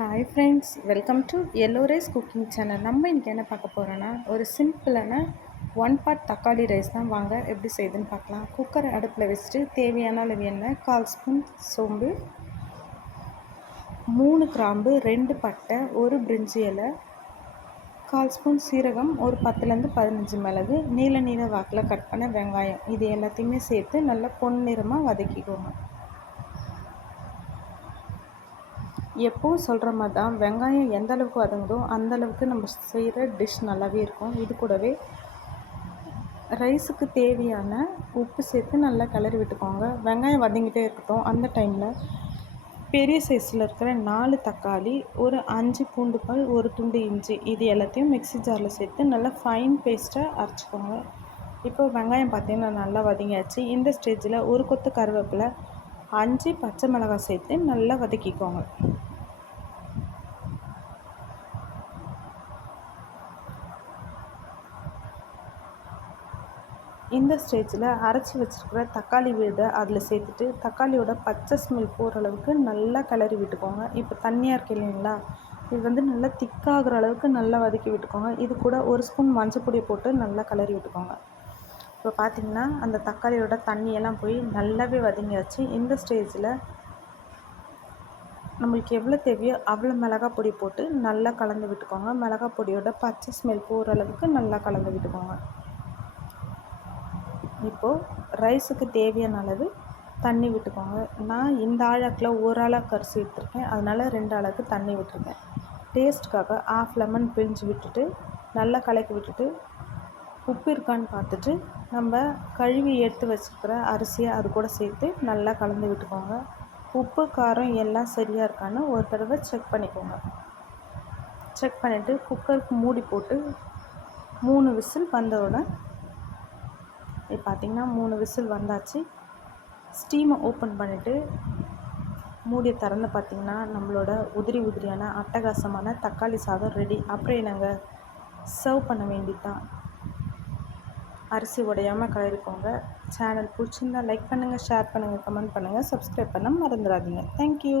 Hi friends, welcome to yellow rice cooking channel. நம்ம இன்றைக்கி என்ன பார்க்க போகிறோன்னா, ஒரு சிம்பிளான ஒன் பார்ட் தக்காளி ரைஸ் தான். வாங்க எப்படி செய்யுதுன்னு பார்க்கலாம். குக்கர் அடுப்பில் வச்சுட்டு தேவையான அளவு எண்ணெய், 1/4 ஸ்பூன் சோம்பு, 3 கிராம்பு, 2 பட்டை, 1 பிரிஞ்சி இலை, 1/4 ஸ்பூன் சீரகம், ஒரு 10லேருந்து 15 மிளகு, நீல வாக்கில் கட் பண்ண வெங்காயம், இது எல்லாத்தையுமே சேர்த்து நல்லா பொன்னிறமாக வதக்கிக்கோங்க. எப்பவும் சொல்கிற மாதிரி தான், வெங்காயம் எந்த அளவுக்கு வதங்குதோ அந்தளவுக்கு நம்ம செய்கிற டிஷ் நல்லாவே இருக்கும். இது கூடவே ரைஸுக்கு தேவையான உப்பு சேர்த்து நல்லா கிளறி விட்டுக்கோங்க. வெங்காயம் வதங்கிட்டே இருக்கட்டும். அந்த டைமில் பெரிய சைஸில் இருக்கிற 4 தக்காளி, ஒரு 5 பூண்டு பல், ஒரு துண்டு இஞ்சி, இது எல்லாத்தையும் மிக்ஸி ஜாரில் சேர்த்து நல்லா ஃபைன் பேஸ்ட்டாக அரைச்சிக்கோங்க. இப்போ வெங்காயம் பார்த்திங்கன்னா நல்லா வதங்கியாச்சு. இந்த ஸ்டேஜில் ஒரு கொத்து கருவேப்பிலை, 5 பச்சை மிளகாய் சேர்த்து நல்லா வதக்கிக்கோங்க. இந்த ஸ்டேஜில் அரைச்சி வச்சுருக்கிற தக்காளி விழுதை அதில் சேர்த்துட்டு தக்காளியோட பச்சை ஸ்மெல் போகிற அளவுக்கு நல்லா கிளறி விட்டுக்கோங்க. இப்போ தண்ணியாக இருக்கு இல்லைங்களா, இது வந்து நல்லா திக்காகிற அளவுக்கு நல்லா வதக்கி விட்டுக்கோங்க. இது கூட 1 ஸ்பூன் மஞ்சள் பொடியை போட்டு நல்லா கிளறி விட்டுக்கோங்க. இப்போ பார்த்திங்கன்னா அந்த தக்காளியோட தண்ணியெல்லாம் போய் நல்லாவே வதங்கியாச்சு. இந்த ஸ்டேஜில் நம்மளுக்கு எவ்வளோ தேவையோ அவ்வளோ மிளகாய் பொடி போட்டு நல்லா கலந்து விட்டுக்கோங்க. மிளகாய் பொடியோட பச்சை ஸ்மெல் போகிற அளவுக்கு நல்லா கலந்து விட்டுக்கோங்க. இப்போது ரைஸுக்கு தேவையான அளவு தண்ணி விட்டுக்கோங்க. நான் இந்த ஆழாக்கில் ஒரு ஆழாக்கு அரிசி எடுத்துருக்கேன், அதனால் 2 ஆழாக்கு தண்ணி விட்டுருக்கேன். டேஸ்ட்டுக்காக 1/2 லெமன் பிழிஞ்சு விட்டுட்டு நல்லா கலக்கி விட்டுட்டு உப்பு இருக்கான்னு பார்த்துட்டு நம்ம கழுவி எடுத்து வச்சுருக்கிற அரிசியை அது கூட சேர்த்து நல்லா கலந்து விட்டுக்கோங்க. உப்பு காரம் எல்லாம் சரியாக இருக்கான்னு ஒரு தடவை செக் பண்ணிக்கோங்க. செக் பண்ணிவிட்டு குக்கருக்கு மூடி போட்டு 3 விசில் வந்தவுடனே இப்போ பார்த்திங்கன்னா 3 விசில் வந்தாச்சு. ஸ்டீமை ஓப்பன் பண்ணிவிட்டு மூடியை திறந்து பார்த்திங்கன்னா நம்மளோட உதிரியான அட்டகாசமான தக்காளி சாதம் ரெடி. அப்புறம் என்னங்க, சர்வ் பண்ண வேண்டியது தான். அரிசி உடையாமல் கலரிக்கோங்க. சேனல் பிடிச்சிருந்தால் லைக் பண்ணுங்கள், ஷேர் பண்ணுங்கள், கமெண்ட் பண்ணுங்கள், சப்ஸ்கிரைப் பண்ண மறந்துடாதீங்க. தேங்க்யூ.